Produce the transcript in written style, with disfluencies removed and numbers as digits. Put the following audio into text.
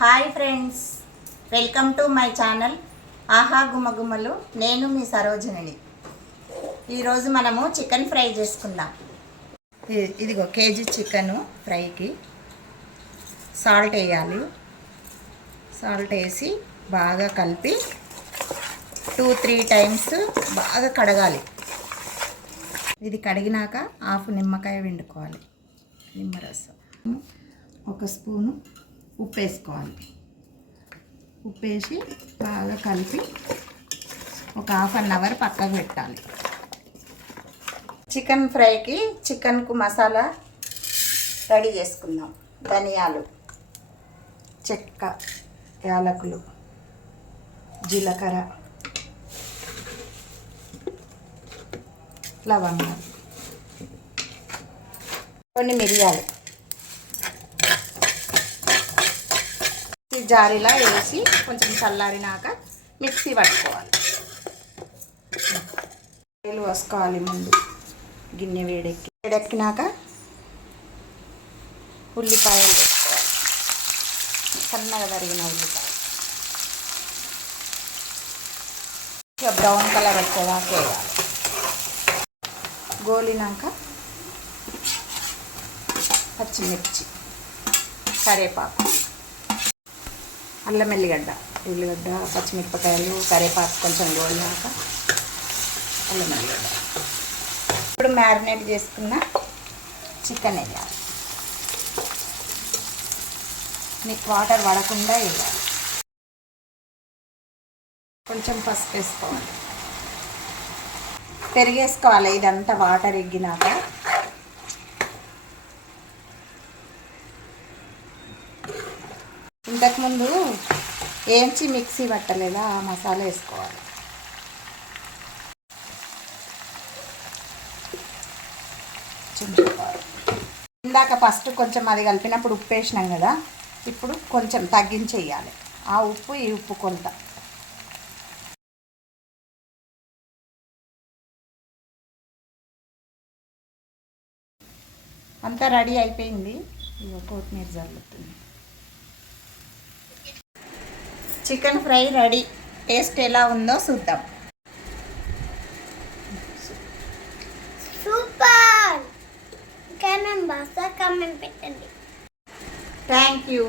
Hi friends, welcome to my channel ఆహా గుమగుమలు. నేను మీ సరోజిని. ఈరోజు మనము చికెన్ ఫ్రై చేసుకుందాం. ఇదిగో కేజీ చికెను ఫ్రైకి సాల్ట్ వేయాలి. సాల్ట్ వేసి బాగా కలిపి 2-3 టైమ్స్ బాగా కడగాలి. ఇది కడిగినాక హాఫ్ నిమ్మకాయ పిండుకోవాలి. నిమ్మరసం, 1 స్పూను ఉప్పు వేసుకోవాలి. ఉప్పు వేసి బాగా కలిపి ఒక ½ అవర్ పక్కకు పెట్టాలి. చికెన్ ఫ్రైకి చికెన్కు మసాలా రెడీ చేసుకుందాం. ధనియాలు, చెక్క, యాలకులు, జీలకర్ర, లవంగాలు, కొన్ని మిరియాలు జారీలా వేసి కొంచెం చల్లారినాక మిక్సీ పట్టుకోవాలి. నీళ్ళు పోసుకోవాలి. ముందు గిన్నె వేడెక్కినాక ఉల్లిపాయలు వేసుకోవాలి. సన్నగా తరిగిన ఉల్లిపాయలు బ్రౌన్ కలర్ వచ్చేదాకా వేయాలి. గోలినాక పచ్చిమిర్చి, కరివేపాకు, అల్లం ఎల్లిగడ్డ, పచ్చిమిరపకాయలు, కరివేపాకు కొంచెం గోలినాక అల్లం ఎల్లిగడ్డ. ఇప్పుడు మ్యారినేట్ చేసుకున్న చికెన్ వేయాలి. మీకు వాటర్ పడకుండా వేయాలి. కొంచెం పసుపు వేసుకోవాలి. పెరిగేసుకోవాలి. ఇదంతా వాటర్ ఎగ్గినాక ఇంతకుముందు ఏంచి మిక్సీ పట్టలేదా ఆ మసాలా వేసుకోవాలి. ఇందాక ఫస్ట్ కొంచెం అది కలిపినప్పుడు ఉప్పు వేసినాం కదా, ఇప్పుడు కొంచెం తగ్గించేయాలి. ఆ ఉప్పు ఈ ఉప్పు కొంత. అంతా రెడీ అయిపోయింది. ఇక కొత్తిమీర జల్లుతుంది. Chicken fry ready. టేస్ట్ ఎలా ఉందో చూద్దాం. సూపర్! కామెంట్ పెట్టండి. Thank you.